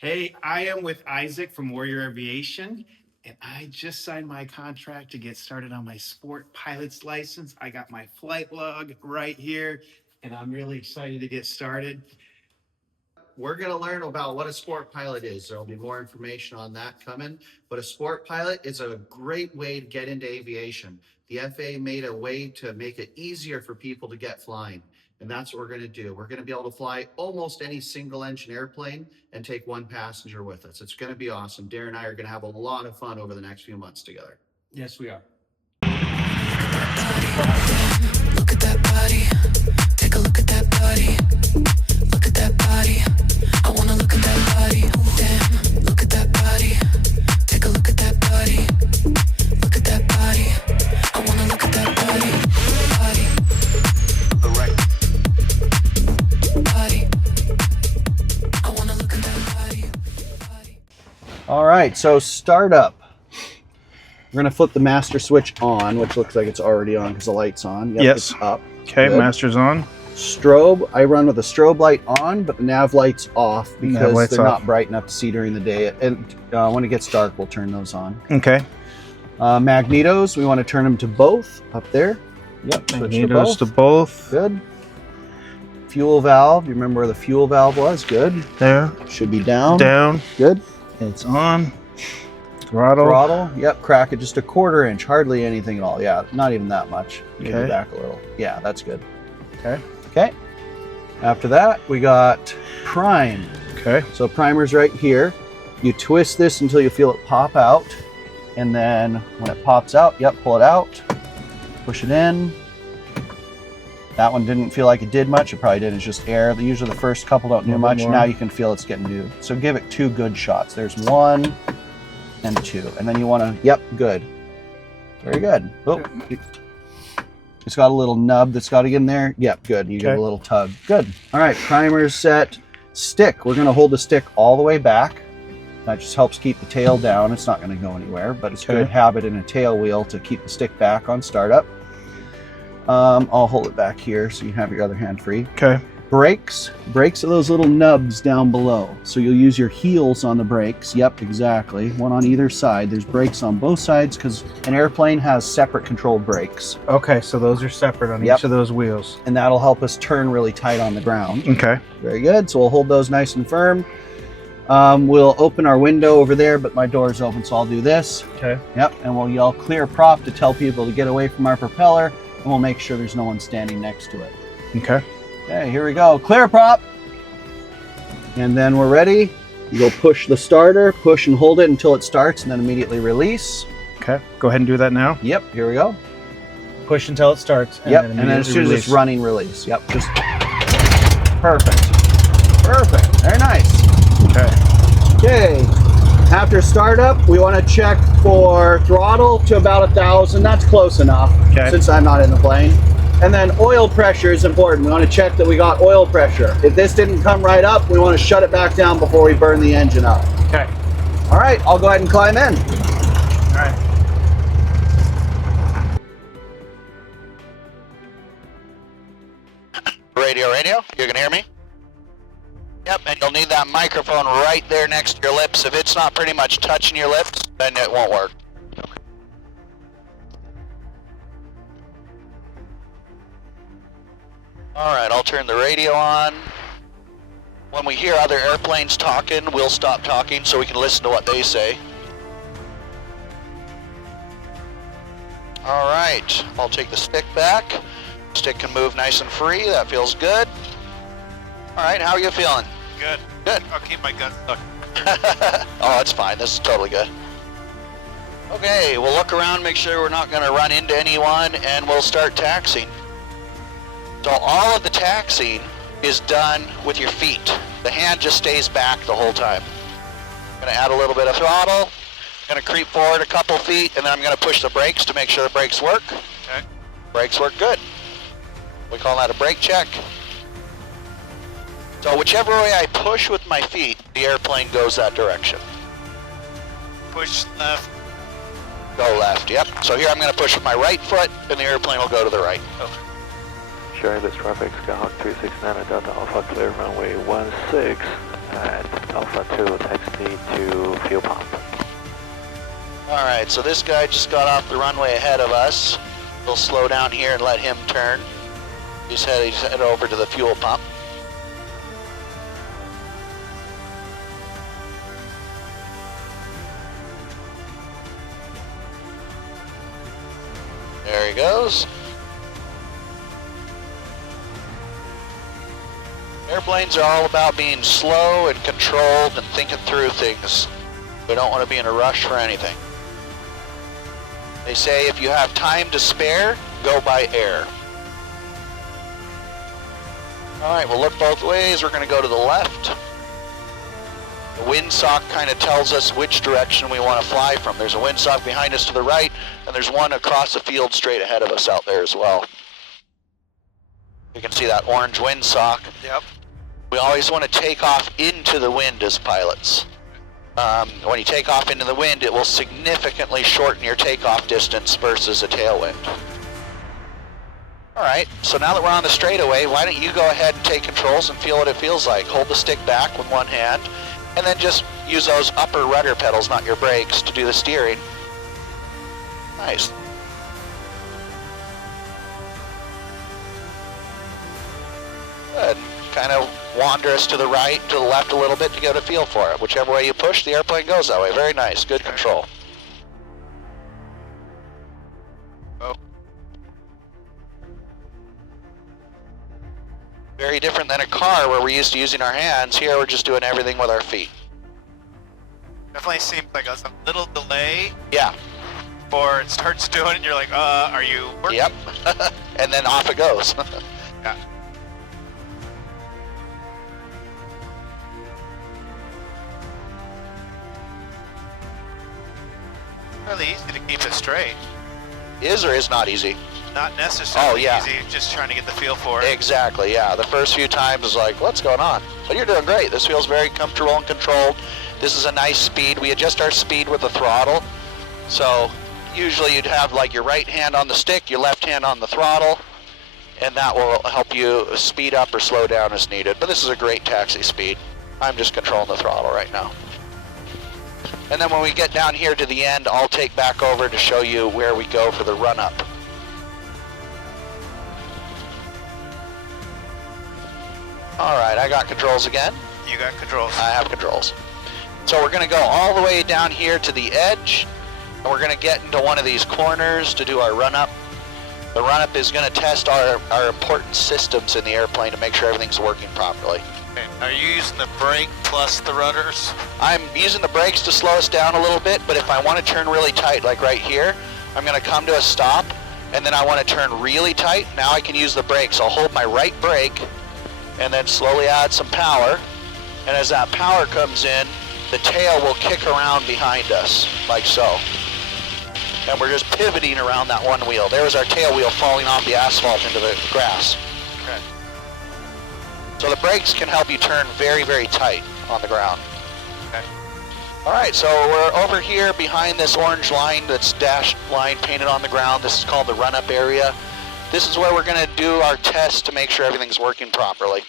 Hey, I am with Isaac from Warrior Aviation, and I just signed my contract to get started on my sport pilot's license. I got my flight log right here, and I'm really excited to get started. We're going to learn about what a sport pilot is. There'll be more information on that coming, but a sport pilot is a great way to get into aviation. The FAA made a way to make it easier for people to get flying, and that's what we're going to do. We're going to be able to fly almost any single engine airplane and take one passenger with us. It's going to be awesome. Darren and I are going to have a lot of fun over the next few months together. Yes, we are. Look at that body. Take a look at that body. Look at that body. I wanna look at that body. Damn, look at that body. Take a look at that body. Look at that body. I wanna look at that body. Body. The right. Body. I wanna look at that body. Body. All right, so start up. We're going to flip the master switch on, which looks like it's already on because the light's on. Yep, Yes. It's up. Okay, Good. master's on. Strobe, I run with the strobe light on, but the nav light's off because light's they're off. not bright enough to see during the day. And when it gets dark, we'll turn those on. Okay. Magnetos, we want to turn them to both up there. Yep, switch to Magnetos both. to both. Good. Fuel valve, you remember where the fuel valve was? Good. There. Should be down. Down. Good. It's on. Throttle. Throttle, yep, crack it just a 1/4 inch, hardly anything at all. Yeah, not even that much. Maybe Okay. back a little. Yeah, that's good. Okay. Okay. After that, we got prime. Okay. So primer's right here. You twist this until you feel it pop out. And then when it pops out, yep, pull it out. Push it in. That one didn't feel like it did much. It probably did. It's just air. Usually the first couple don't do little bit much. more. Now you can feel it's getting new. So give it 2 good shots. There's 1 and 2. And then you want to, yep, good. Very good. Oh, it's got a little nub that's got to get in there. Yep, good. You give it Okay. a little tug. Good. All right, primer's set. Stick. We're going to hold the stick all the way back. That just helps keep the tail down. It's not going to go anywhere, but it's Okay. good habit in a tail wheel to keep the stick back on startup. I'll hold it back here so you have your other hand free. Okay. Brakes. Brakes are those little nubs down below. So you'll use your heels on the brakes. Yep, exactly. One on either side. There's brakes on both sides because an airplane has separate controlled brakes. Okay, so those are separate on Yep. each of those wheels. And that'll help us turn really tight on the ground. Okay. Very good. So we'll hold those nice and firm. We'll open our window over there, but my door's open, so I'll do this. Okay. Yep, and we'll yell clear prop to tell people to get away from our propeller, and we'll make sure there's no one standing next to it. Okay. Okay, here we go. Clear prop. And then we're ready. You go push the starter, push and hold it until it starts, and then immediately release. Okay. Go ahead and do that now. Yep, here we go. Push until it starts. Yep, and then as soon as it's running, release. Yep, just perfect. Perfect. Very nice. Okay. Okay. After startup, we want to check for throttle to about 1,000. That's close enough Okay. since I'm not in the plane. And then oil pressure is important. We want to check that we got oil pressure. If this didn't come right up, we want to shut it back down before we burn the engine up. Okay. All right, I'll go ahead and climb in. All right. Radio, you can hear me? Yep, and you'll need that microphone right there next to your lips. If it's not pretty much touching your lips, then it won't work. Alright, I'll turn the radio on. When we hear other airplanes talking, we'll stop talking so we can listen to what they say. Alright, I'll take the stick back. Stick can move nice and free, that feels good. Alright, how are you feeling? Good. Good. I'll keep my gun stuck. Oh, that's fine, this is totally good. Okay, we'll look around, make sure we're not gonna run into anyone, and we'll start taxiing. So all of the taxiing is done with your feet. The hand just stays back the whole time. I'm gonna add a little bit of throttle, gonna creep forward a couple feet, and then I'm gonna push the brakes to make sure the brakes work. Okay. Brakes work good. We call that a brake check. So whichever way I push with my feet, the airplane goes that direction. Push left. Go left, yep. So here I'm gonna push with my right foot, and the airplane will go to the right. Charlie, this traffic Skyhawk 369 at Delta Alpha, clear runway 16 at Alpha 2, taxi to fuel pump. All right, so this guy just got off the runway ahead of us. We'll slow down here and let him turn. He's head over to the fuel pump. There he goes. Airplanes are all about being slow and controlled and thinking through things. We don't want to be in a rush for anything. They say if you have time to spare, go by air. All right, we'll look both ways. We're going to go to the left. The windsock kind of tells us which direction we want to fly from. There's a windsock behind us to the right, and there's one across the field straight ahead of us out there as well. You can see that orange windsock. Yep. We always want to take off into the wind as pilots. When you take off into the wind, it will significantly shorten your takeoff distance versus a tailwind. All right, so now that we're on the straightaway, why don't you go ahead and take controls and feel what it feels like. Hold the stick back with one hand, and then just use those upper rudder pedals, not your brakes, to do the steering. Nice. Good. Kind of wander us to the right, to the left a little bit to get a feel for it. Whichever way you push, the airplane goes that way. Very nice. Good control. Oh. Very different than a car where we're used to using our hands. Here we're just doing everything with our feet. Definitely seems like a little delay Yeah. before it starts doing it. And you're like, are you working? Yep. And then off it goes. Yeah. Really easy to keep it straight. Is or is not easy? Not necessarily Oh, yeah. easy, just trying to get the feel for it. Exactly, yeah. The first few times is like, what's going on? But you're doing great. This feels very comfortable and controlled. This is a nice speed. We adjust our speed with the throttle. So usually you'd have like your right hand on the stick, your left hand on the throttle, and that will help you speed up or slow down as needed. But this is a great taxi speed. I'm just controlling the throttle right now. And then when we get down here to the end, I'll take back over to show you where we go for the run-up. All right, I got controls again. You got controls. I have controls. So we're going to go all the way down here to the edge, and we're going to get into one of these corners to do our run-up. The run-up is going to test our important systems in the airplane to make sure everything's working properly. Okay. Are you using the brake plus the rudders? I'm using the brakes to slow us down a little bit, but if I want to turn really tight, like right here, I'm going to come to a stop, and then I want to turn really tight. Now I can use the brakes. I'll hold my right brake, and then slowly add some power. And as that power comes in, the tail will kick around behind us, like so. And we're just pivoting around that one wheel. There's our tail wheel falling off the asphalt into the grass. Okay. So the brakes can help you turn very, very tight on the ground. Okay. All right, so we're over here behind this orange line, that's dashed line painted on the ground. This is called the run-up area. This is where we're going to do our test to make sure everything's working properly.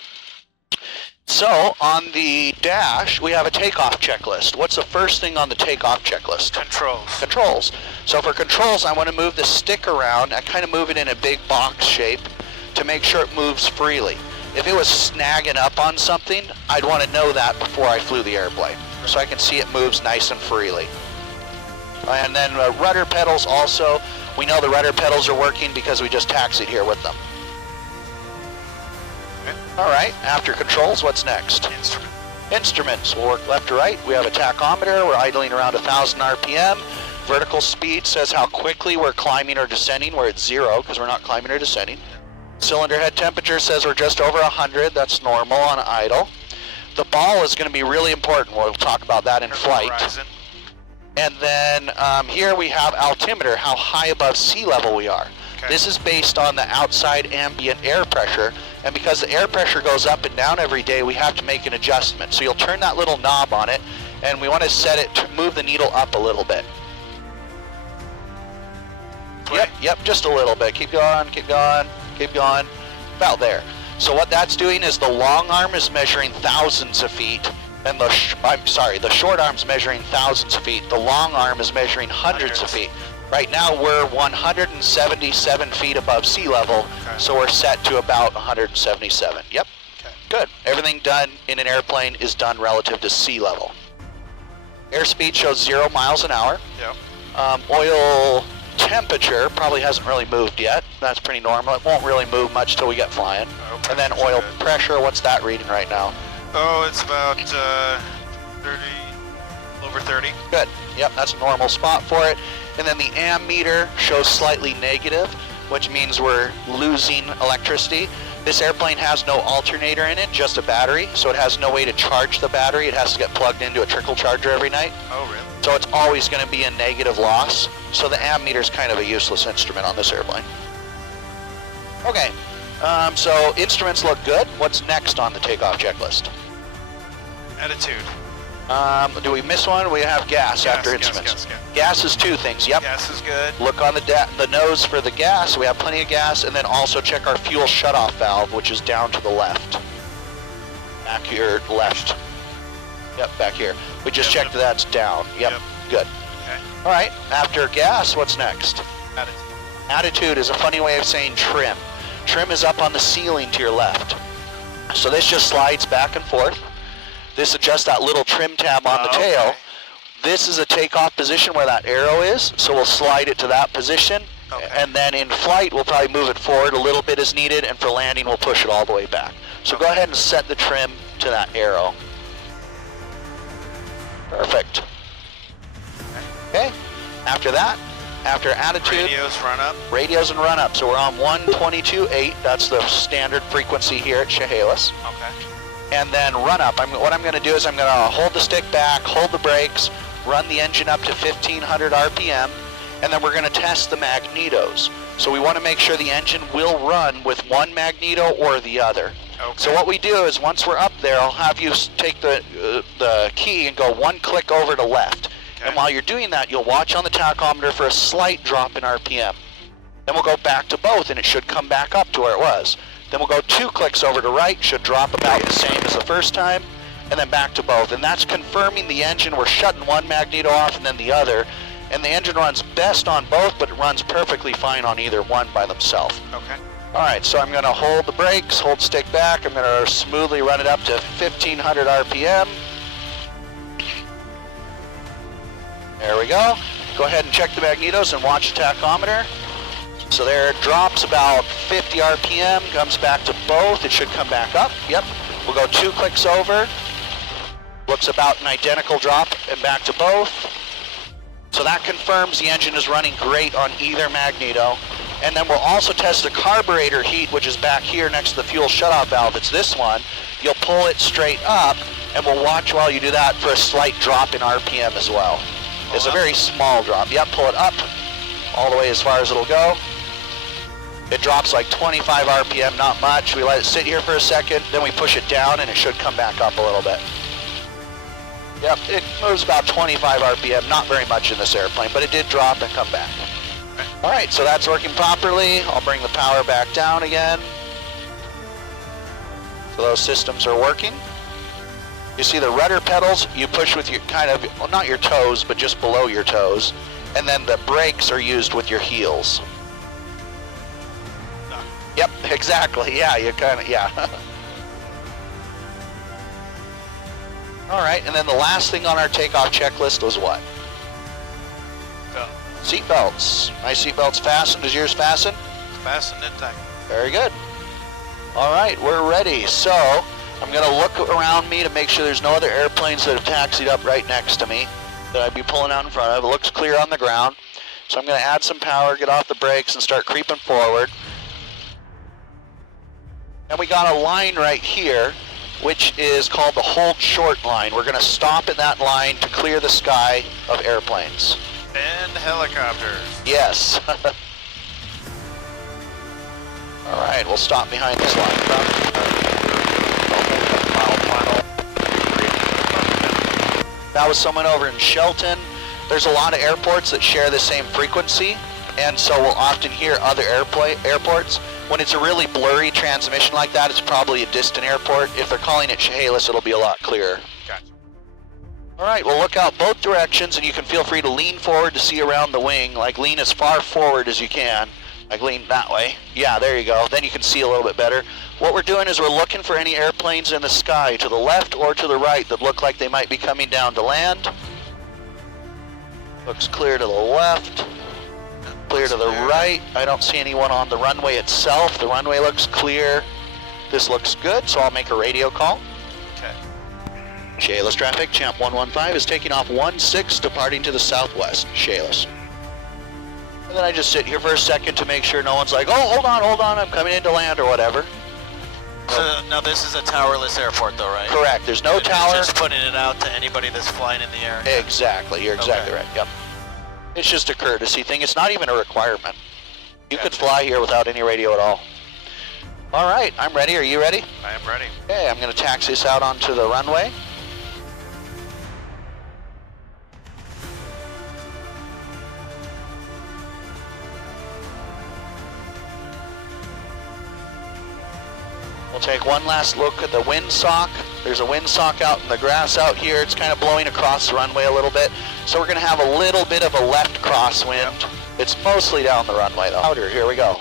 So on the dash, we have a takeoff checklist. What's the first thing on the takeoff checklist? Controls. Controls. So for controls, I want to move the stick around. I kind of move it in a big box shape to make sure it moves freely. If it was snagging up on something, I'd want to know that before I flew the airplane, so I can see it moves nice and freely. And then rudder pedals also. We know the rudder pedals are working because we just taxied here with them. All right, after controls, what's next? Instrument. Instruments. We'll work left to right. We have a tachometer. We're idling around 1,000 RPM. Vertical speed says how quickly we're climbing or descending. We're at 0 because we're not climbing or descending. Cylinder head temperature says we're just over 100. That's normal on idle. The ball is going to be really important. We'll talk about that in flight. Horizon. And then here we have altimeter, how high above sea level we are. Okay. This is based on the outside ambient air pressure, and because the air pressure goes up and down every day, we have to make an adjustment. So you'll turn that little knob on it, and we want to set it to move the needle up a little bit. Yep, just a little bit. Keep going, keep going, keep going. About there. So what that's doing is the long arm is measuring thousands of feet, And the short arm's measuring thousands of feet. The long arm is measuring hundreds of feet. Right now we're 177 feet above sea level, so we're set to about 177. Yep. Okay. Good. Everything done in an airplane is done relative to sea level. Airspeed shows 0 miles an hour. Yep. Oil temperature probably hasn't really moved yet. That's pretty normal. It won't really move much till we get flying. Oh, And then pressure's oil good. pressure, what's that reading right now? Oh, it's about 30, over 30. Good. Yep, that's a normal spot for it. And then the ammeter shows slightly negative, which means we're losing electricity. This airplane has no alternator in it, just a battery, so it has no way to charge the battery. It has to get plugged into a trickle charger every night. Oh, really? So it's always going to be a negative loss. So the ammeter is kind of a useless instrument on this airplane. Okay, so instruments look good. What's next on the takeoff checklist? Attitude. Do we miss one? We have gas after instruments. Gas is two things. Yep. Gas is good. Look on the nose for the gas. We have plenty of gas, and then also check our fuel shutoff valve, which is down to the left. Back here, left. Yep, back here. We just checked that that's down. Yep. Good. Okay. All right. After gas, what's next? Attitude. Attitude is a funny way of saying trim. Trim is up on the ceiling to your left. So this just slides back and forth. This adjusts that little trim tab on the tail. Okay. This is a takeoff position where that arrow is, so we'll slide it to that position. Okay. And then in flight, we'll probably move it forward a little bit as needed, and for landing, we'll push it all the way back. So go ahead and set the trim to that arrow. Perfect. Okay, after that, after attitude, Radios and run up. So we're on 122.8, that's the standard frequency here at Chehalis. Okay. And then run up. What I'm going to do is I'm going to hold the stick back, hold the brakes, run the engine up to 1500 RPM, and then we're going to test the magnetos. So we want to make sure the engine will run with one magneto or the other. Okay. So what we do is once we're up there, I'll have you take the key and go one click over to left. Okay. And while you're doing that, you'll watch on the tachometer for a slight drop in RPM. Then we'll go back to both, and it should come back up to where it was. Then we'll go 2 clicks over to right, should drop about the same as the first time, and then back to both. And that's confirming the engine. We're shutting one magneto off and then the other. And the engine runs best on both, but it runs perfectly fine on either one by themselves. Okay. All right, so I'm going to hold the brakes, hold stick back. I'm going to smoothly run it up to 1500 RPM. There we go. Go ahead and check the magnetos and watch the tachometer. So there it drops about 50 RPM, comes back to both. It should come back up. Yep. We'll go 2 clicks over. Looks about an identical drop and back to both. So that confirms the engine is running great on either magneto. And then we'll also test the carburetor heat, which is back here next to the fuel shutoff valve. It's this one. You'll pull it straight up, and we'll watch while you do that for a slight drop in RPM as well. It's a very small drop. Yep, pull it up all the way as far as it'll go. It drops like 25 RPM, not much. We let it sit here for a second, then we push it down and it should come back up a little bit. Yep, it moves about 25 RPM, not very much in this airplane, but it did drop and come back. All right, so that's working properly. I'll bring the power back down again. So those systems are working. You see the rudder pedals, you push with your kind of, well, not your toes, but just below your toes. And then the brakes are used with your heels. Yep, exactly. Yeah, you kind of, yeah. All right, and then the last thing on our takeoff checklist was what? Seat belts. My seat belt's fastened. Is yours fastened? Fastened and tight. Very good. All right, we're ready. So I'm going to look around me to make sure there's no other airplanes that have taxied up right next to me that I'd be pulling out in front of. It looks clear on the ground. So I'm going to add some power, get off the brakes, and start creeping forward. And we got a line right here, which is called the hold short line. We're going to stop at that line to clear the sky of airplanes. And helicopters. Yes. All right, we'll stop behind this line. That was someone over in Shelton. There's a lot of airports that share the same frequency, and so we'll often hear other airports. When it's a really blurry transmission like that, it's probably a distant airport. If they're calling it Chehalis, it'll be a lot clearer. Gotcha. All right, well look out both directions and you can feel free to lean forward to see around the wing, like lean as far forward as you can. Like lean that way. Yeah, there you go. Then you can see a little bit better. What we're doing is we're looking for any airplanes in the sky to the left or to the right that look like they might be coming down to land. Looks clear to the left. Clear to the right. I don't see anyone on the runway itself. The runway looks clear. This looks good, so I'll make a radio call. Okay. Shayless traffic, Champ 115 is taking off 16, departing to the southwest. Shayless. And then I just sit here for a second to make sure no one's like, oh, hold on, I'm coming into land or whatever. So now this is a towerless airport though, right? Correct, there's no It's tower. just putting it out to anybody that's flying in the air. Exactly, you're exactly right, yep. It's just a courtesy thing, it's not even a requirement. You could fly here without any radio at all. All right, I'm ready, are you ready? I am ready. Okay, I'm gonna taxi this out onto the runway. We'll take one last look at the windsock. There's a windsock out in the grass out here. It's kind of blowing across the runway a little bit. So we're gonna have a little bit of a left crosswind. It's mostly down the runway though. Outer, here we go.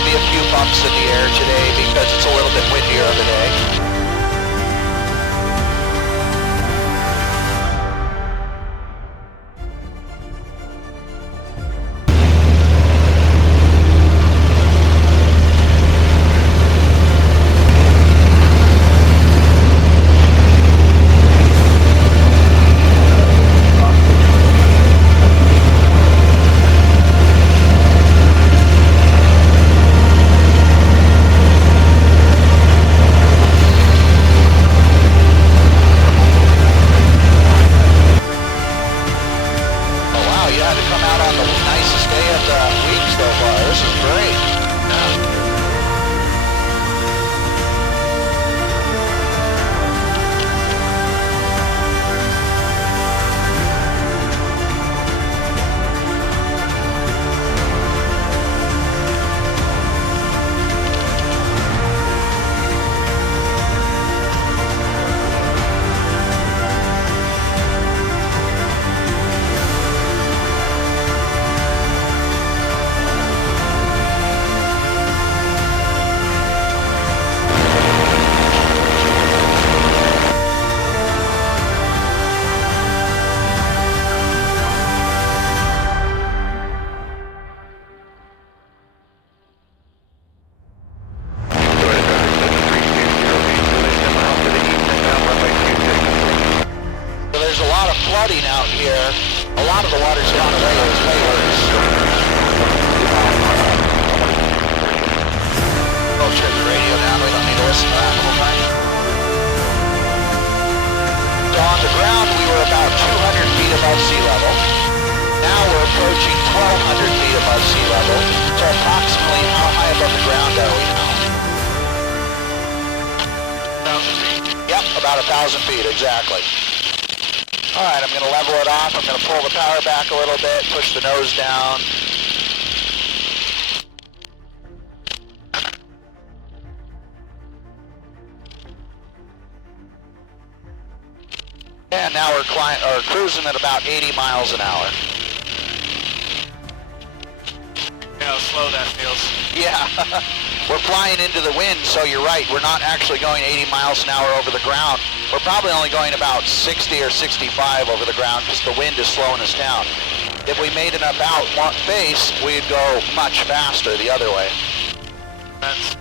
Be a few bumps in the air today because it's a little bit windier of the day. flooding out here. A lot of the water's gone away. It's way worse. We'll turn the radio down. We don't need to listen to that the whole time. So on the ground, we were about 200 feet above sea level. Now we're approaching 1,200 feet above sea level. So approximately how high above the ground are we now? 1,000 feet. Yep, about 1,000 feet, exactly. All right, I'm going to level it off. I'm going to pull the power back a little bit, push the nose down. And now we're cruising at about 80 miles an hour. You know how slow that feels. Yeah, we're flying into the wind, so you're right. We're not actually going 80 miles an hour over the ground. We're probably only going about 60 or 65 over the ground because the wind is slowing us down. If we made an about face, we'd go much faster the other way. That's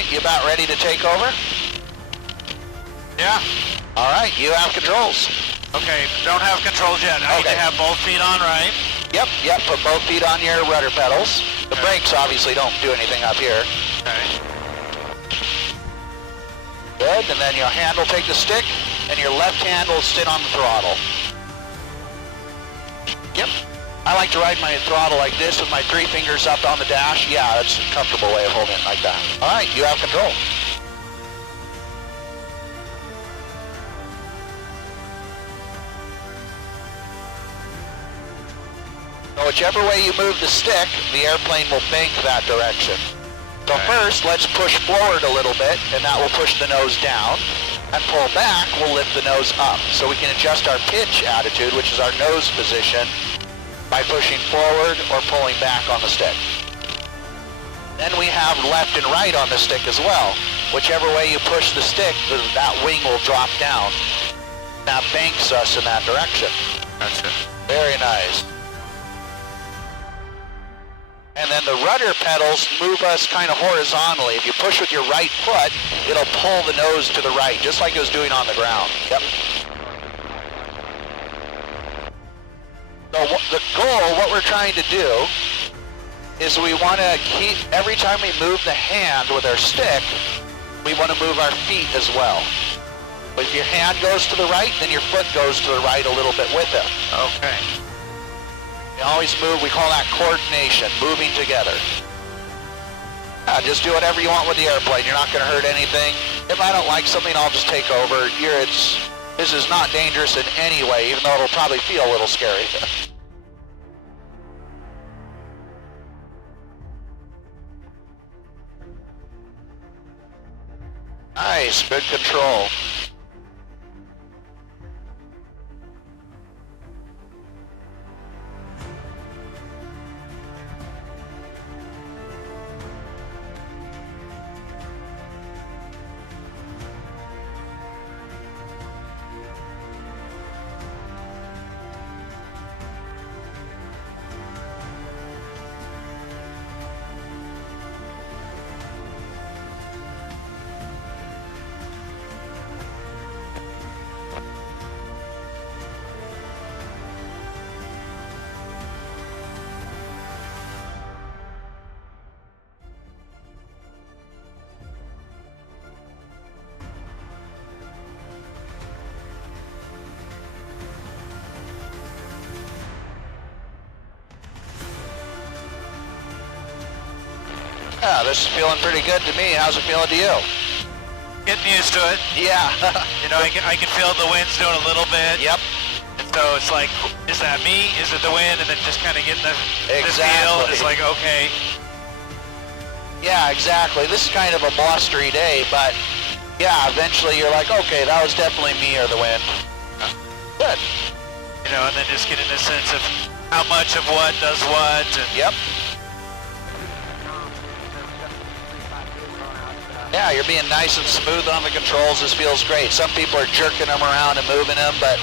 right, you about ready to take over? Yeah. All right, you have controls. Okay, don't have controls yet. I need Okay. to have both feet on, right? Yep, put both feet on your rudder pedals. The Okay. brakes obviously don't do anything up here. Okay. Good, and then your hand will take the stick, and your left hand will sit on the throttle. Yep. I like to ride my throttle like this with my 3 fingers up on the dash. Yeah, that's a comfortable way of holding it like that. All right, you have control. So whichever way you move the stick, the airplane will bank that direction. So first, let's push forward a little bit, and that will push the nose down. And pull back will lift the nose up. So we can adjust our pitch attitude, which is our nose position, by pushing forward or pulling back on the stick. Then we have left and right on the stick as well. Whichever way you push the stick, that wing will drop down. That banks us in that direction. Gotcha. Very nice. And then the rudder pedals move us kind of horizontally. If you push with your right foot, it'll pull the nose to the right, just like it was doing on the ground. Yep. So the goal, what we're trying to do, is we want to keep, every time we move the hand with our stick, we want to move our feet as well. But if your hand goes to the right, then your foot goes to the right a little bit with it. Okay. You always move, we call that coordination, moving together. Just do whatever you want with the airplane. You're not going to hurt anything. If I don't like something, I'll just take over. This is not dangerous in any way, even though it'll probably feel a little scary. Nice, good control. Yeah, this is feeling pretty good to me. How's it feeling to you? Getting used to it. Yeah. You know, I can feel the wind's doing a little bit. Yep. And so it's like, is that me? Is it the wind? And then just kind of getting the feel. Exactly. It's like, okay. Yeah, exactly. This is kind of a blustery day, but yeah, eventually you're like, okay, that was definitely me or the wind. Good. You know, and then just getting a sense of how much of what does what. And Yep. Yeah, you're being nice and smooth on the controls. This feels great. Some people are jerking them around and moving them, but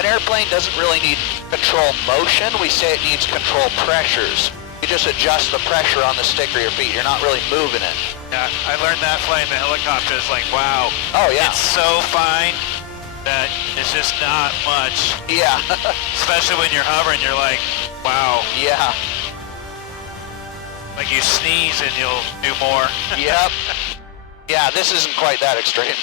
an airplane doesn't really need control motion. We say it needs control pressures. You just adjust the pressure on the stick or your feet. You're not really moving it. yeah, I learned that flying the helicopter. It's like, wow. Oh, yeah. It's so fine that it's just not much. Yeah. Especially when you're hovering, you're like, wow. Yeah. Like you sneeze and you'll do more. Yep. Yeah, this isn't quite that extreme.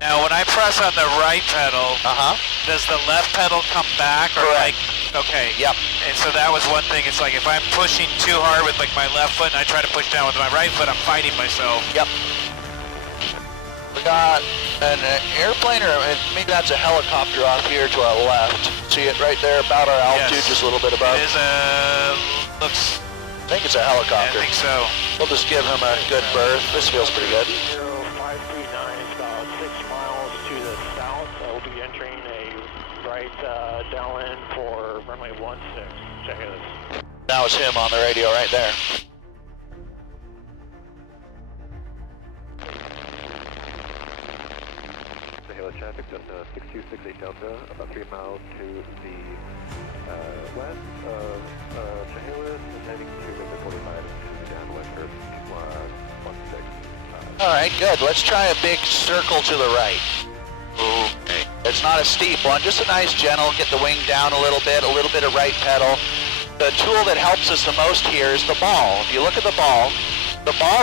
Now, when I press on the right pedal, Uh-huh. does the left pedal come back? Or Correct. like, okay. Yep. And so that was one thing. It's like if I'm pushing too hard with like my left foot and I try to push down with my right foot, I'm fighting myself. Yep. We got an airplane, or maybe that's a helicopter off here to our left. See it right there, about our altitude, Yes. just a little bit above. It is looks, I think it's a yeah, I helicopter. think so. We'll just give him a good berth. This feels pretty good. 0539 is about 6 miles to the south. We'll be entering a right downwind for runway 16. Check this. That was him on the radio right there. The Halo traffic, Cessna 6268 Delta, about 3 miles to the west of Chehalis, and heading to Victor 45 to downwind for 16. All right, good. Let's try a big circle to the right. Okay. It's not a steep one, just a nice gentle, get the wing down a little bit of right pedal. The tool that helps us the most here is the ball. If you look at the ball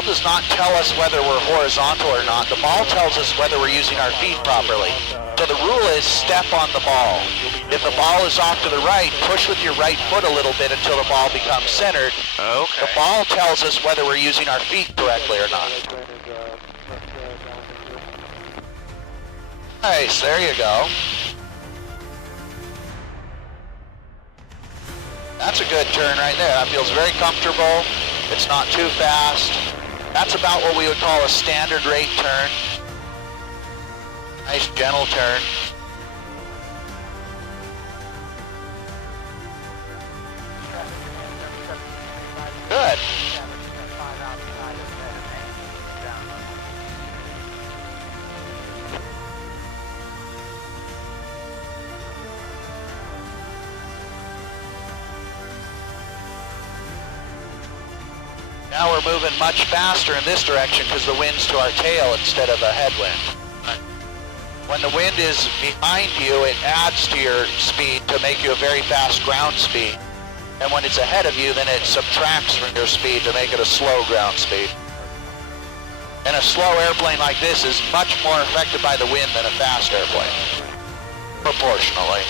does not tell us whether we're horizontal or not. The ball tells us whether we're using our feet properly. So the rule is step on the ball. If the ball is off to the right, push with your right foot a little bit until the ball becomes centered. Okay. The ball tells us whether we're using our feet correctly or not. Nice, there you go. That's a good turn right there. That feels very comfortable. It's not too fast. That's about what we would call a standard rate turn. Nice gentle turn. Good. Now we're moving much faster in this direction because the wind's to our tail instead of a headwind. When the wind is behind you, it adds to your speed to make you a very fast ground speed. And when it's ahead of you, then it subtracts from your speed to make it a slow ground speed. And a slow airplane like this is much more affected by the wind than a fast airplane, proportionally.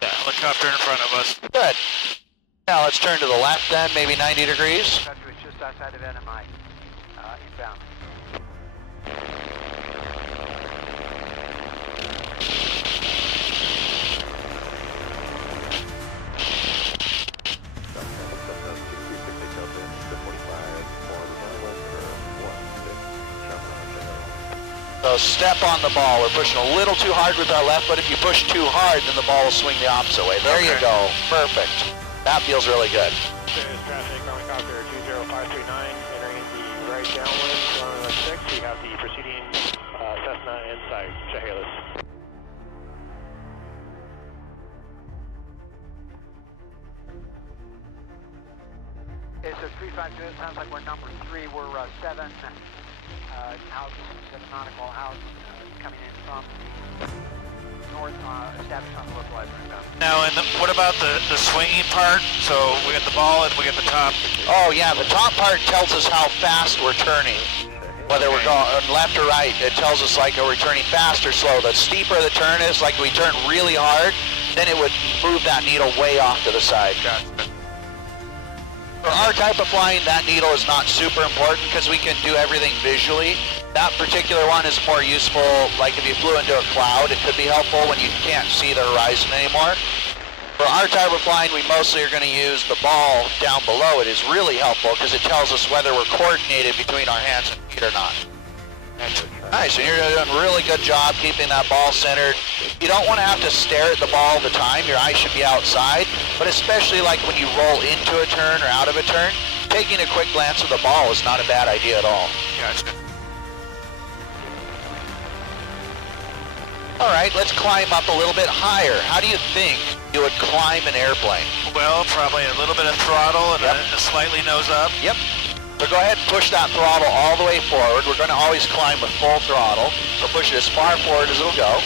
Yeah, helicopter in front of us. Good. Now let's turn to the left then, maybe 90 degrees. Just outside of NMI, inbound. So step on the ball. We're pushing a little too hard with our left, but if you push too hard, then the ball will swing the opposite way. There you go. Perfect. That feels really good. Serious traffic, helicopter 20539, entering the right downwind, 106. We have the preceding Cessna inside Chehalis. Okay, so 352, it sounds like we're number 3. We're 7 out, 7 nautical out, coming in from the north, established on the localizer inbound. Now, and what about the swinging part? So we got the ball and we got the top. Oh yeah, the top part tells us how fast we're turning. Whether we're going left or right, it tells us like are we turning fast or slow. The steeper the turn is, like we turn really hard, then it would move that needle way off to the side. Gotcha. For our type of flying, that needle is not super important because we can do everything visually. That particular one is more useful, like if you flew into a cloud, it could be helpful when you can't see the horizon anymore. For our type of flying, we mostly are going to use the ball down below. It is really helpful because it tells us whether we're coordinated between our hands and feet or not. Nice, and you're doing a really good job keeping that ball centered. You don't want to have to stare at the ball all the time. Your eyes should be outside, but especially like when you roll into a turn or out of a turn, taking a quick glance at the ball is not a bad idea at all. Gotcha. All right, let's climb up a little bit higher. How do you think you would climb an airplane? Well, probably a little bit of throttle and a slightly nose up. Yep. So go ahead and push that throttle all the way forward. We're going to always climb with full throttle. So push it as far forward as it'll go.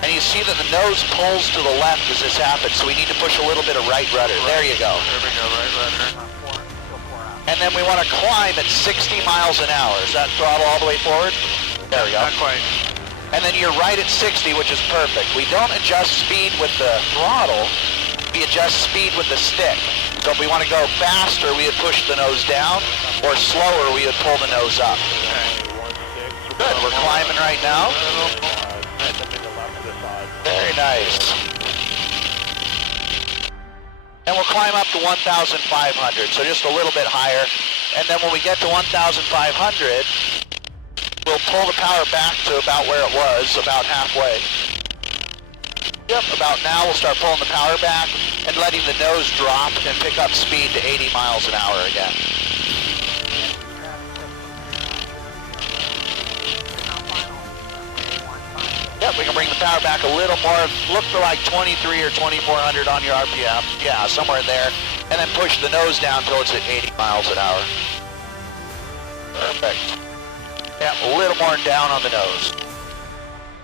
And you see that the nose pulls to the left as this happens, so we need to push a little bit of right rudder. There you go. There we go, right rudder. And then we want to climb at 60 miles an hour. Is that throttle all the way forward? There we go. Not quite. And then you're right at 60, which is perfect. We don't adjust speed with the throttle. We adjust speed with the stick. So if we want to go faster, we would push the nose down, or slower, we would pull the nose up. Good, we're climbing right now. Very nice. And we'll climb up to 1,500, so just a little bit higher. And then when we get to 1,500, we'll pull the power back to about where it was, about halfway. Yep, about now we'll start pulling the power back. and letting the nose drop and pick up speed to 80 miles an hour again. Yep, we can bring the power back a little more. Look for like 23 or 2400 on your RPM. Yeah, somewhere in there. And then push the nose down until it's at 80 miles an hour. Perfect. Yeah, a little more down on the nose.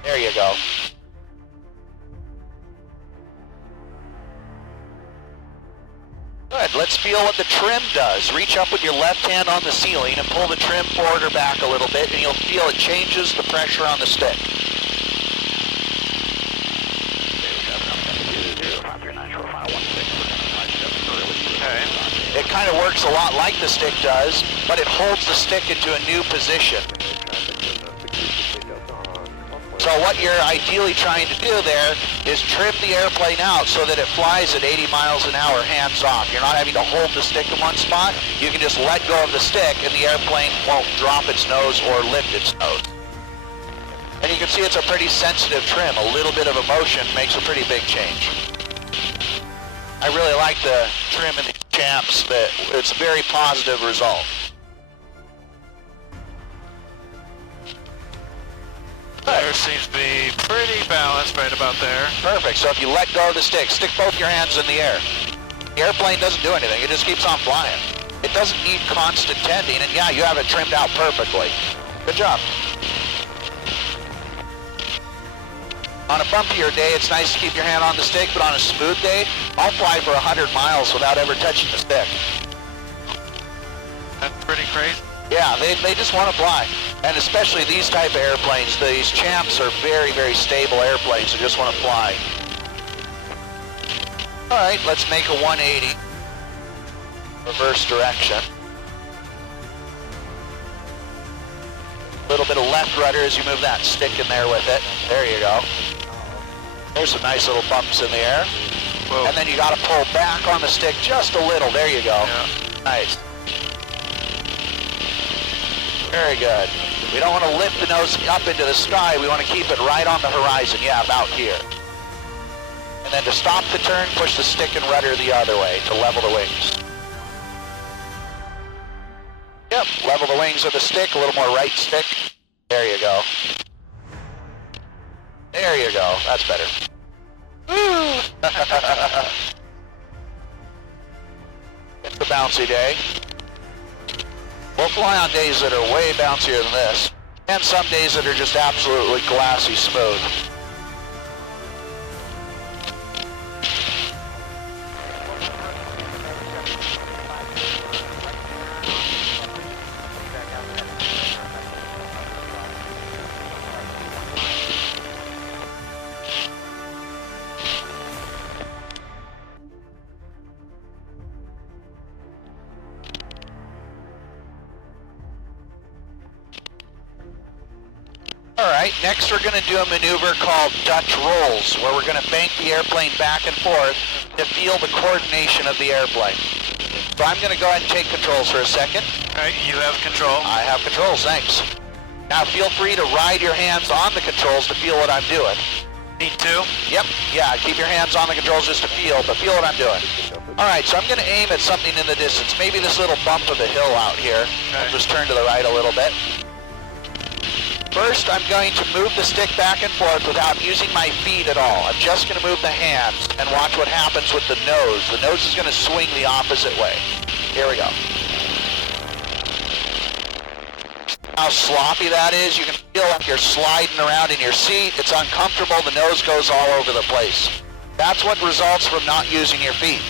There you go. Good, let's feel what the trim does. Reach up with your left hand on the ceiling and pull the trim forward or back a little bit, and you'll feel it changes the pressure on the stick. Okay. It kind of works a lot like the stick does, but it holds the stick into a new position. So what you're ideally trying to do there is trim the airplane out so that it flies at 80 miles an hour hands off. You're not having to hold the stick in one spot. You can just let go of the stick and the airplane won't drop its nose or lift its nose. And you can see it's a pretty sensitive trim. A little bit of emotion makes a pretty big change. I really like the trim in the Champs. It's a very positive result. There seems to be pretty balanced right about there. Perfect. So if you let go of the stick both your hands in the air. The airplane doesn't do anything. It just keeps on flying. It doesn't need constant tending, and yeah, you have it trimmed out perfectly. Good job. On a bumpier day, it's nice to keep your hand on the stick, but on a smooth day, I'll fly for 100 miles without ever touching the stick. That's pretty crazy. Yeah, they just want to fly. And especially these type of airplanes, these Champs are very, very stable airplanes that just want to fly. All right, let's make a 180. Reverse direction. A little bit of left rudder as you move that stick in there with it. There you go. There's some nice little bumps in the air. Whoa. And then you got to pull back on the stick just a little. There you go. Yeah. Nice. Very good. We don't want to lift the nose up into the sky. We want to keep it right on the horizon. Yeah, about here. And then to stop the turn, push the stick and rudder the other way to level the wings. Yep, level the wings of the stick, a little more right stick. There you go. There you go. That's better. Woo! It's a bouncy day. We'll fly on days that are way bouncier than this, and some days that are just absolutely glassy smooth. Alright, next we're going to do a maneuver called Dutch rolls, where we're going to bank the airplane back and forth to feel the coordination of the airplane. So I'm going to go ahead and take controls for a second. Alright, you have control. I have controls, thanks. Now feel free to ride your hands on the controls to feel what I'm doing. Need to? Yep, yeah, keep your hands on the controls just to feel, but feel what I'm doing. Alright, so I'm going to aim at something in the distance, maybe this little bump of the hill out here. I'll just turn to the right a little bit. First, I'm going to move the stick back and forth without using my feet at all. I'm just going to move the hands and watch what happens with the nose. The nose is going to swing the opposite way. Here we go. How sloppy that is, you can feel like you're sliding around in your seat. It's uncomfortable, the nose goes all over the place. That's what results from not using your feet.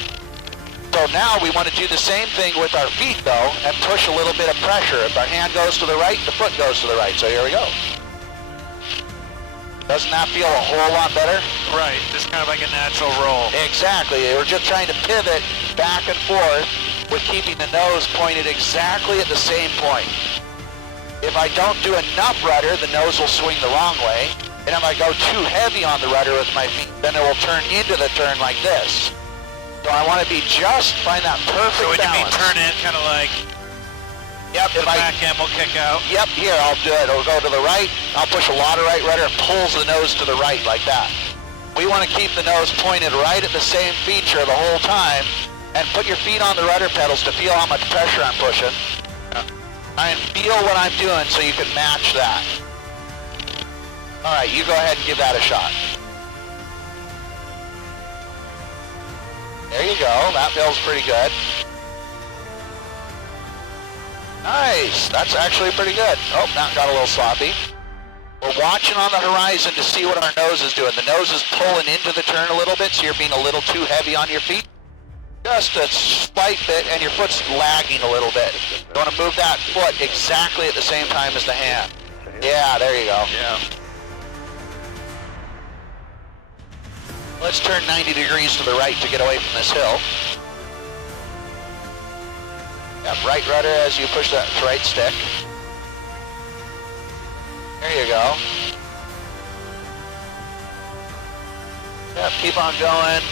So now we want to do the same thing with our feet though, and push a little bit of pressure. If our hand goes to the right, the foot goes to the right. So here we go. Doesn't that feel a whole lot better? Right, just kind of like a natural roll. Exactly, we're just trying to pivot back and forth with keeping the nose pointed exactly at the same point. If I don't do enough rudder, the nose will swing the wrong way. And if I go too heavy on the rudder with my feet, then it will turn into the turn like this. So I want to be just, find that perfect So would you mean balance. turn it kind of like Yep, the back end will kick out? Yep, here, I'll do it. It'll go to the right. I'll push a lot of right rudder. It pulls the nose to the right like that. We want to keep the nose pointed right at the same feature the whole time, and put your feet on the rudder pedals to feel how much pressure I'm pushing. Try and feel what I'm doing so you can match that. All right, you go ahead and give that a shot. There you go, that feels pretty good. Nice, that's actually pretty good. Oh, now it got a little sloppy. We're watching on the horizon to see what our nose is doing. The nose is pulling into the turn a little bit, so you're being a little too heavy on your feet. Just a slight bit, and your foot's lagging a little bit. You want to move that foot exactly at the same time as the hand. Yeah, there you go. Yeah. Let's turn 90 degrees to the right to get away from this hill. Yep, right rudder as you push that right stick. There you go. Yep, keep on going.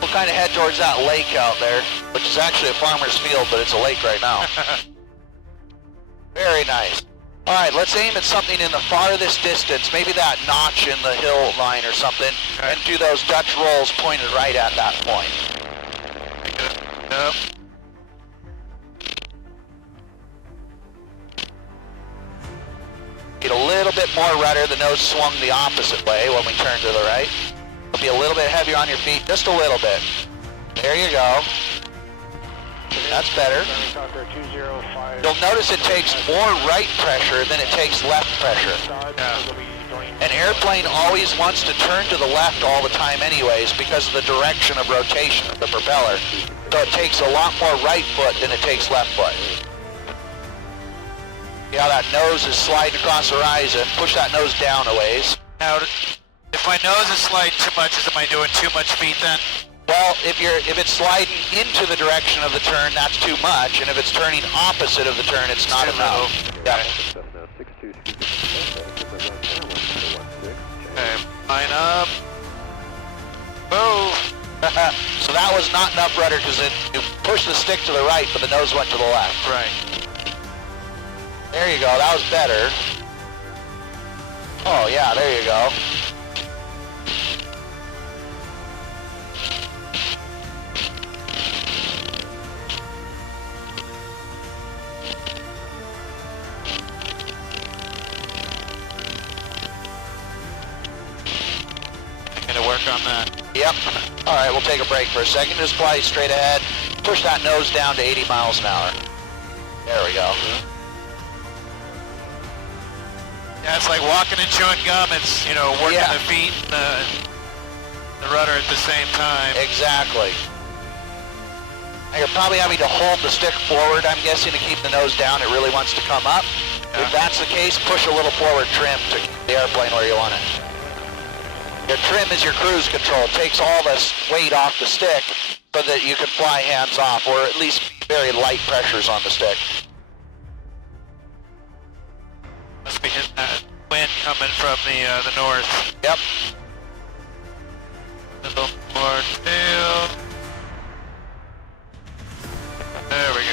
We'll kind of head towards that lake out there, which is actually a farmer's field, but it's a lake right now. Very nice. All right, let's aim at something in the farthest distance, maybe that notch in the hill line or something, and do those Dutch rolls pointed right at that point. Yep. Get a little bit more rudder. The nose swung the opposite way when we turn to the right. It'll be a little bit heavier on your feet, just a little bit. There you go. That's better. You'll notice it takes more right pressure than it takes left pressure. An airplane always wants to turn to the left all the time anyways because of the direction of rotation of the propeller. So it takes a lot more right foot than it takes left foot. Yeah, that nose is sliding across the horizon. Push that nose down a ways. Now, if my nose is sliding too much, am I doing too much feet then? Well, if it's sliding into the direction of the turn, that's too much, and if it's turning opposite of the turn, it's not enough. Yeah. Okay, line up. Move. So that was not enough rudder because you pushed the stick to the right, but the nose went to the left. Right. There you go, that was better. Oh yeah, there you go. I'm gonna work on that. Yep. All right, we'll take a break for a second. Just fly straight ahead. Push that nose down to 80 miles an hour. There we go. Yeah, it's like walking and chewing gum. It's, you know, working the feet and the rudder at the same time. Exactly. Now you're probably having to hold the stick forward, I'm guessing, to keep the nose down. It really wants to come up. Yeah. If that's the case, push a little forward trim to keep the airplane where you want it. Your trim is your cruise control. It takes all this weight off the stick so that you can fly hands off, or at least very light pressures on the stick. Must be hitting that wind coming from the north. Yep. Little more tail. There we go.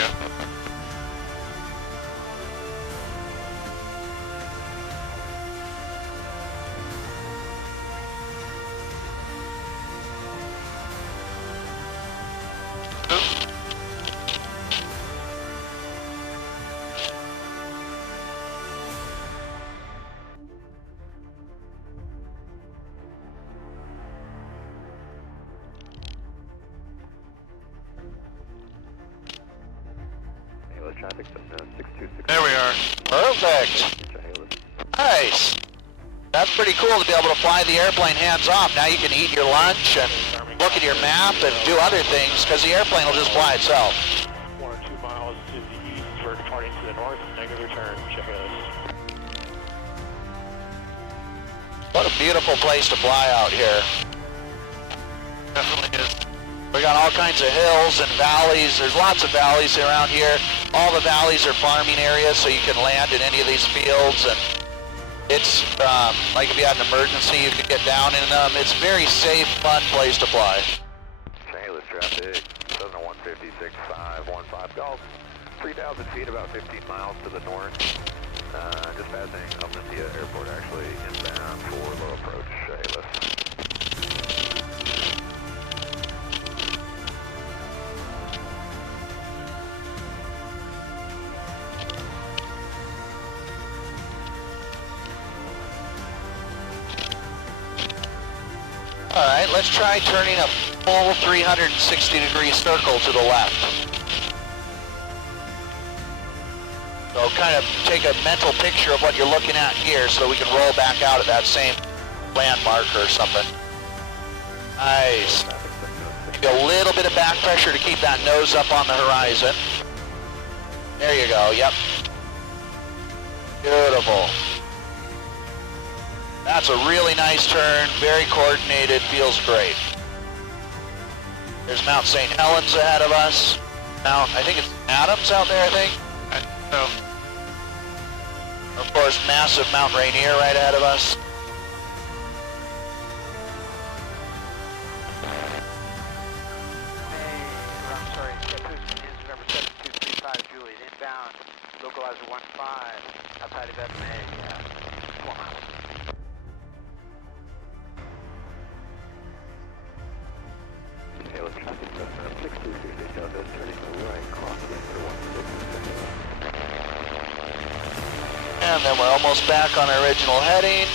There we are. Perfect. Nice. That's pretty cool to be able to fly the airplane hands off. Now you can eat your lunch and look at your map and do other things because the airplane will just fly itself. 1 or 2 miles to the east, we're departing to the north, negative return, check this. What a beautiful place to fly out here. Definitely is. We got all kinds of hills and valleys. There's lots of valleys around here. All the valleys are farming areas, so you can land in any of these fields. And it's like if you had an emergency, you could get down in them. It's a very safe, fun place to fly. St. traffic, 70156.515 Gulf, 3,000 feet, about 15 miles to the north. Just passing Valencia Airport, actually inbound for low approach. let's try turning a full 360-degree circle to the left. So kind of take a mental picture of what you're looking at here so that we can roll back out at that same landmark or something. Nice. A little bit of back pressure to keep that nose up on the horizon. There you go, yep. Beautiful. That's a really nice turn, very coordinated, feels great. There's Mount St. Helens ahead of us. Mount, I think it's Adams out there, I think. So, Of course, massive Mount Rainier right ahead of us. I'm sorry, Houston is November 7235, Juliet, inbound, localizer 15, outside of FMA, 4 miles. Taylor traffic, 6260 Delta, turning right, crossing for 16. And then we're almost back on our original heading.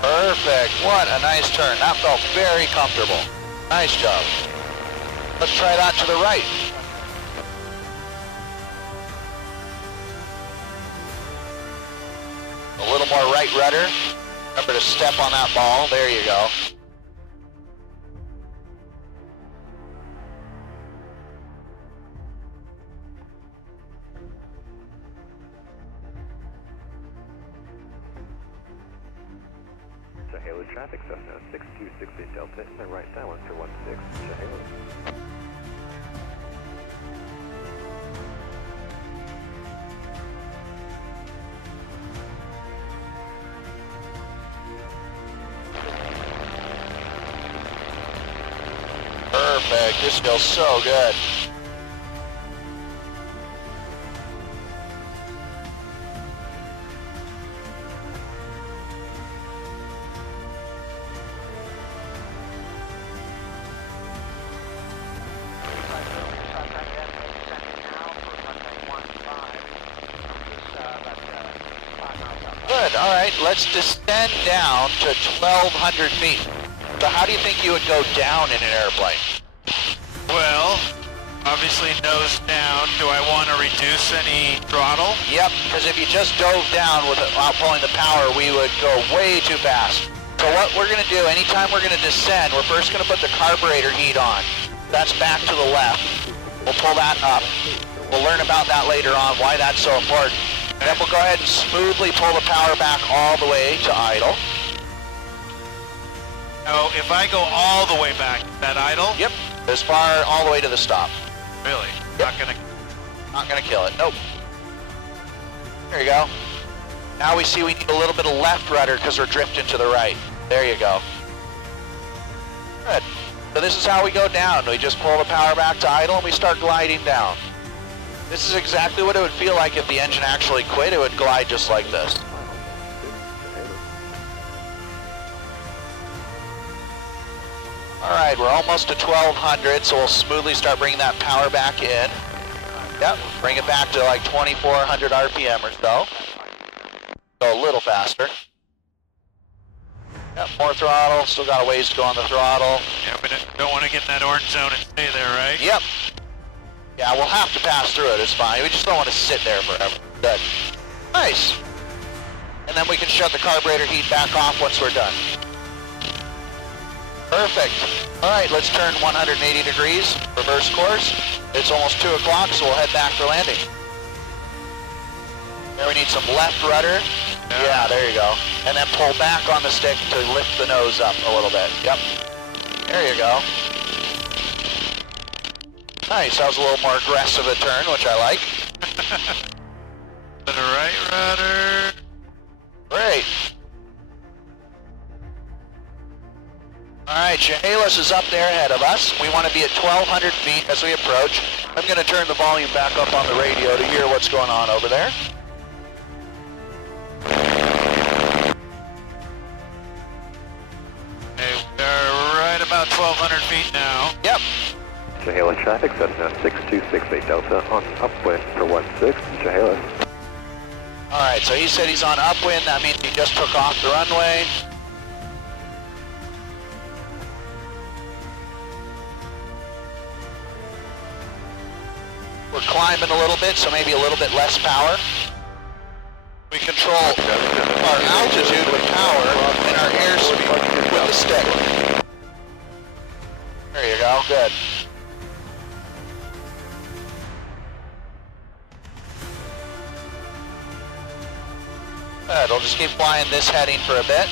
Perfect. What a nice turn. That felt very comfortable. Nice job. Let's try that to the right. A little more right rudder. Remember to step on that ball. There you go. Chehalis traffic, Cessna 6260 Delta, in the right silencer 16, Chehalis. Perfect. This feels so good. Good. All right. Let's descend down to 1,200 feet. So how do you think you would go down in an airplane? well, obviously nose down. Do I want to reduce any throttle? Yep, because if you just dove down without pulling the power, we would go way too fast. So what we're going to do, anytime we're going to descend, we're first going to put the carburetor heat on. That's back to the left. We'll pull that up. We'll learn about that later on, why that's so important. Then we'll go ahead and smoothly pull the power back all the way to idle. Now, if I go all the way back, that idle? Yep, as far all the way to the stop. Really? Yep. Not gonna kill it, nope. There you go. Now we see we need a little bit of left rudder because we're drifting to the right. There you go. Good. So this is how we go down. We just pull the power back to idle and we start gliding down. This is exactly what it would feel like if the engine actually quit. It would glide just like this. All right, we're almost to 1,200, so we'll smoothly start bringing that power back in. Yep, bring it back to like 2,400 RPM or so. Go a little faster. Yep, more throttle, still got a ways to go on the throttle. Yeah, but don't want to get in that orange zone and stay there, right? Yep. Yeah, we'll have to pass through it, it's fine. We just don't want to sit there forever. Good. Nice. And then we can shut the carburetor heat back off once we're done. Perfect. All right, let's turn 180 degrees, reverse course. It's almost 2 o'clock, so we'll head back for landing. There we need some left rudder. Yeah, there you go. And then pull back on the stick to lift the nose up a little bit. Yep. There you go. Nice, that was a little more aggressive a turn, which I like. To the right rudder. Great. All right, Chehalis is up there ahead of us. We want to be at 1,200 feet as we approach. I'm going to turn the volume back up on the radio to hear what's going on over there. Okay, we're right about 1,200 feet now. Yep. Chehalis traffic, Cessna 6268 Delta on upwind for 16, Chehalis. All right, so he said he's on upwind. That means he just took off the runway. We're climbing a little bit, so maybe a little bit less power. We control our altitude with power and our airspeed with the stick. There you go, good. Good, we'll just keep flying this heading for a bit.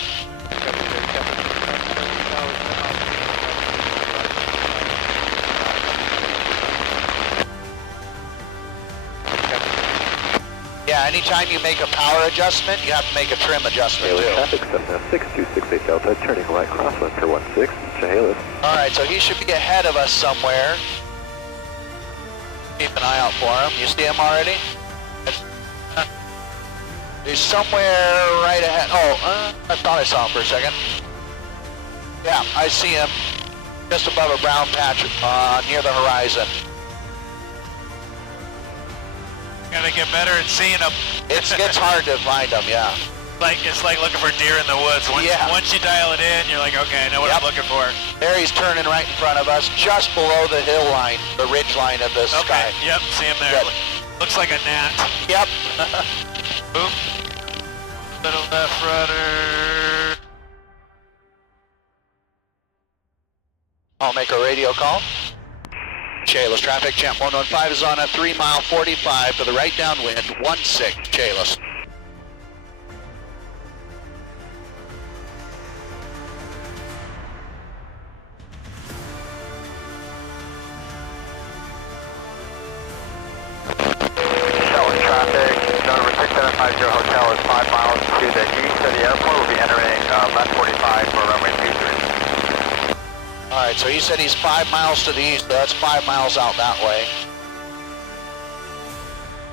Yeah, anytime you make a power adjustment, you have to make a trim adjustment Chehalis too. traffic, Cessna 6268 Delta, turning right crosswind for 16, Chehalis. Alright, so he should be ahead of us somewhere. Keep an eye out for him. You see him already? He's somewhere right ahead. Oh, I thought I saw him for a second. Yeah, I see him just above a brown patch near the horizon. Gotta get better at seeing them. It gets hard to find him, yeah. It's like looking for deer in the woods. Once you dial it in, you're like, okay, I know what I'm looking for. There he's turning right in front of us, just below the hill line, the ridge line of the sky. Yep, see him there. Good. Looks like a gnat. Yep. Boom. Little left rudder. I'll make a radio call. Chehalis traffic, Champ 115 is on a 3 mile 45 for the right downwind, 16, Chehalis. Chehalis traffic, number 6750 hotel is 5 miles to the east of the airport. We'll be entering left 45 for runway 23. Alright, so he said he's 5 miles to the east, so that's 5 miles out that way.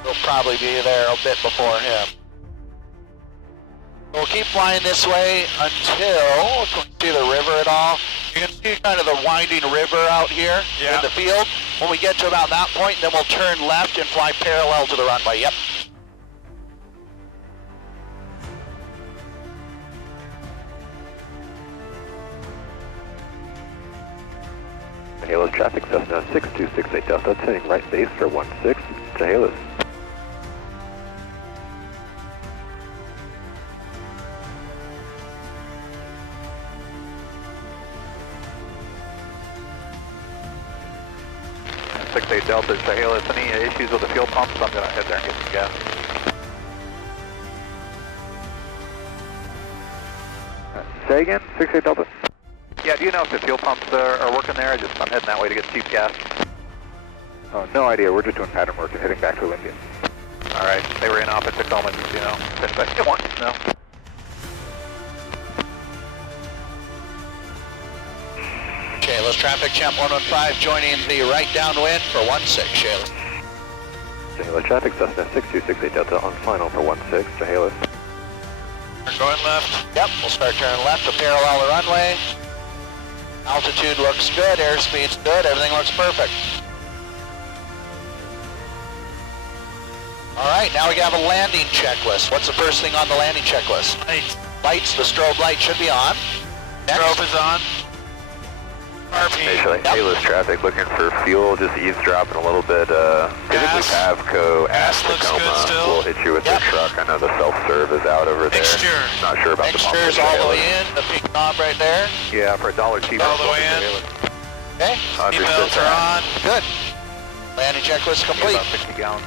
We'll probably be there a bit before him. We'll keep flying this way until, can we see the river at all? You can see kind of the winding river out here in the field. When we get to about that point, then we'll turn left and fly parallel to the runway. Yep. Chehalis traffic, Cessna 6268 Delta, turning right base for 16, Chehalis. Delta, Chehalis, any issues with the fuel pumps? I'm going to head there and get some gas. Say again, 68 Delta? Yeah, do you know if the fuel pumps are working there? I'm heading that way to get cheap gas. Oh, no idea. We're just doing pattern work and heading back to Olympia. All right. They were in off at Tacoma, you know. If anybody wants to know. Chehalis traffic, Champ 115 joining the right downwind for 16, Chehalis. Chehalis traffic, Cessna 6268 Delta on final for 16, Chehalis. We're going left. Yep, we'll start turning left to parallel the runway. Altitude looks good, airspeed's good, everything looks perfect. Alright, now we have a landing checklist. What's the first thing on the landing checklist? Lights. Lights, the strobe light should be on. Next. Strobe is on. RP. Chehalis traffic, looking for fuel, just eavesdropping a little bit. Typically Pavco, Gas looks Tacoma. good still. We'll hit you with the truck. I know the self-serve is out over there. Mixture. Not sure about Mixture's the all the way in, the pink knob right there. Yeah, for $1 cheaper. All the way in. Okay, Seatbelts are on. good. Landing checklist complete. About 60 gallons.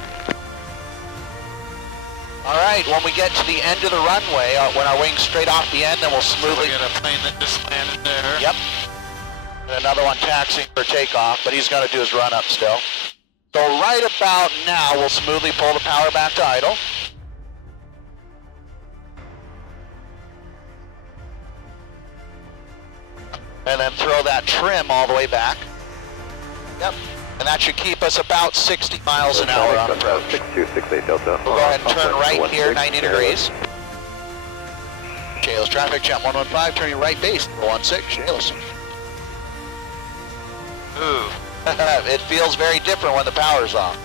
Alright, when we get to the end of the runway, when our wing's straight off the end, then we'll So smoothly... we got a plane that just landed there. Yep. And another one taxiing for takeoff, but he's got to do his run-up still. So right about now, we'll smoothly pull the power back to idle. And then throw that trim all the way back. Yep. And that should keep us about 60 miles an hour on approach. 6268 Delta. We'll go ahead and turn right here, 90 degrees. Chehalis traffic, Champ 115, turning right base, 16, Chehalis. Ooh. It feels very different when the power's on.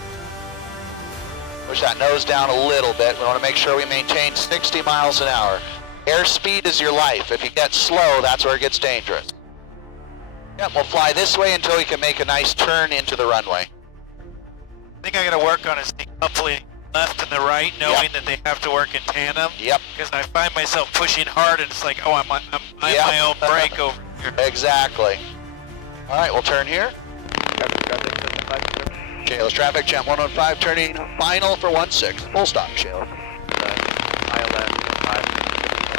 Push that nose down a little bit. We want to make sure we maintain 60 miles an hour. Airspeed is your life. If you get slow, that's where it gets dangerous. Yep, we'll fly this way until we can make a nice turn into the runway. think I gotta work on is hopefully left and the right, knowing that they have to work in tandem. Yep. Because I find myself pushing hard and it's like, oh, I'm my own brake over here. Exactly. All right, we'll turn here. Shayla's traffic, champ 115, turning final for 16. Full stop, Shayla.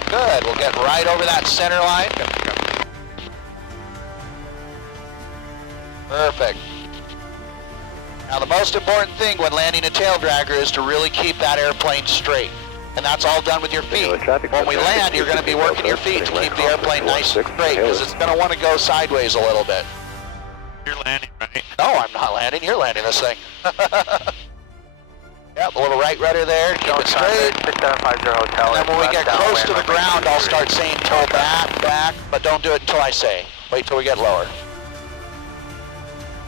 Good, we'll get right over that center line. Perfect. Now the most important thing when landing a tail dragger is to really keep that airplane straight. And that's all done with your feet. When we land, you're going to be working your feet to keep the airplane nice and straight because it's going to want to go sideways a little bit. You're landing, right? No, I'm not landing. You're landing this thing. Yep, a little right rudder there. Keep it straight. 6750 hotel. And then when we get close to the ground, I'll start saying toe back, but don't do it until I say. Wait till we get lower.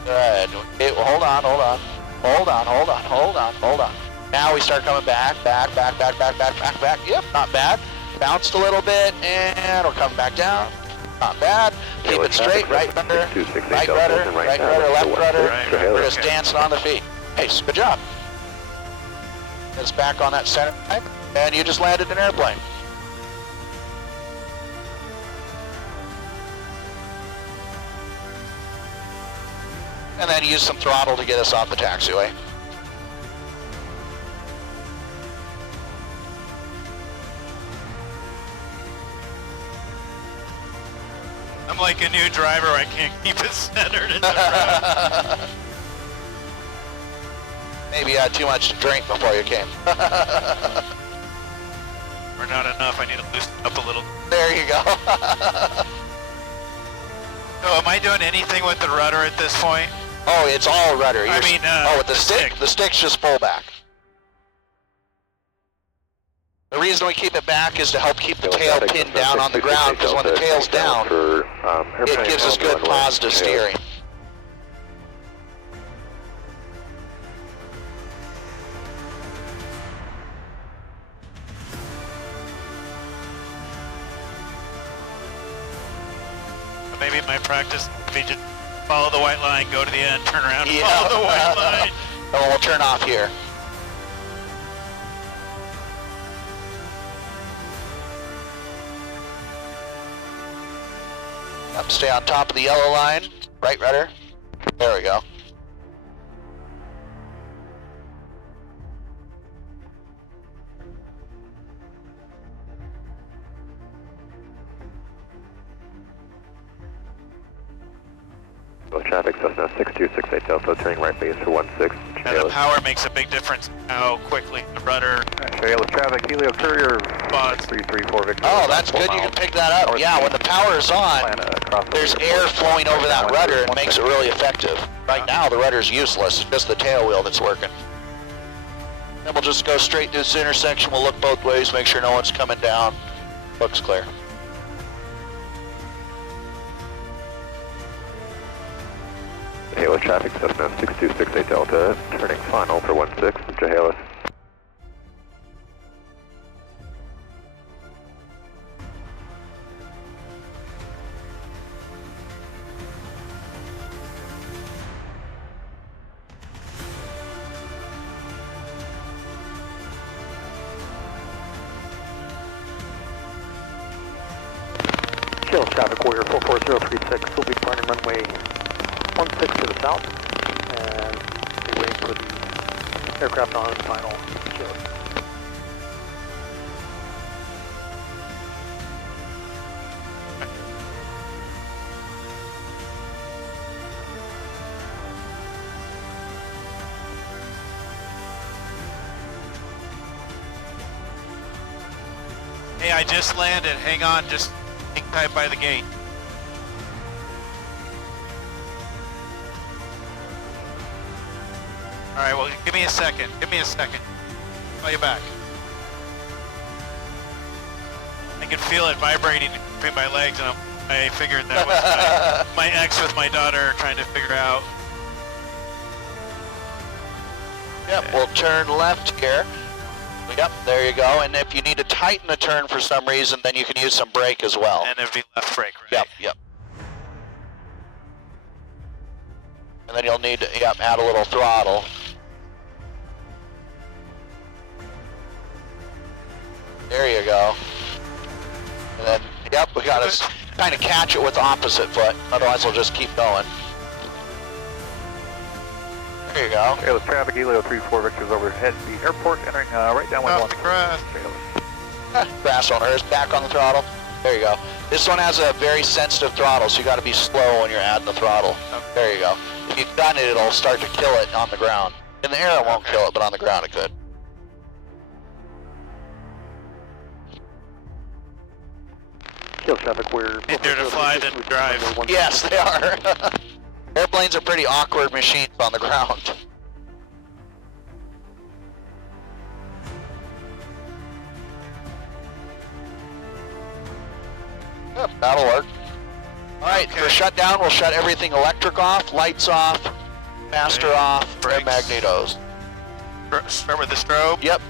Good. Okay, well, hold on. Now we start coming back. Yep, not bad. Bounced a little bit, and we're coming back down. Not bad. Keep it straight. Right rudder, left rudder. We're just dancing on the feet. Hey, good job. It's back on that center line, and you just landed an airplane. And then use some throttle to get us off the taxiway. I'm like a new driver, I can't keep it centered in the road. Maybe you had too much to drink before you came. Or not enough, I need to loosen up a little. There you go. So am I doing anything with the rudder at this point? Oh, it's all rudder. With the stick? stick. The stick's just full back. The reason we keep it back is to help keep the tail pinned down on the ground, because when the tail's down, it gives us good positive steering. Maybe my practice would be just follow the white line, go to the end, turn around, follow the white line. And we'll turn off here. Stay on top of the yellow line, right rudder. There we go. Traffic, Cessna 6268 Delta, turning right base for 16. And the power makes a big difference how quickly the rudder Shayla's traffic, Helio Courier spots. 334 Victor. Oh, that's good, you can pick that up. Yeah, when the power is on, there's air flowing over that rudder and makes it really effective. Right now, the rudder's useless, it's just the tail wheel that's working. Then we'll just go straight through this intersection, we'll look both ways, make sure no one's coming down. Looks clear. Halo traffic, Cessna 6268 Delta, turning final for 16, Chehalis. Shayla's traffic, Warrior 44036, will be departing runway 16 to the south, and we're waiting for the aircraft on final Shayla. Hey, I just landed, hang on, just hang tight by the gate. All right, well, give me a second. Call you back. I can feel it vibrating between my legs, and I figured that was my ex with my daughter trying to figure out. Yep, we'll turn left here. Yep, there you go. And if you need to tighten the turn for some reason, then you can use some brake as well. And it'd be left brake, right? Yep. And then you'll need to add a little throttle. There you go. And then, yep, we gotta kind of catch it with the opposite foot. Otherwise, we'll just keep going. There you go. Okay, with traffic, Elio 34 Victor's overhead the airport, entering right down 1 grass. Grass owner is back on the throttle. There you go. This one has a very sensitive throttle, so you got to be slow when you're adding the throttle. There you go. If you've done it, it'll start to kill it on the ground. In the air, it won't kill it, but on the ground, it could. Kill traffic, we're... Easier to fly than drive. Yes, they are. Airplanes are pretty awkward machines on the ground. Yep, that'll work. Alright, for shutdown, we'll shut everything electric off, lights off, master off, and magnetos. Start with the strobe. Yep,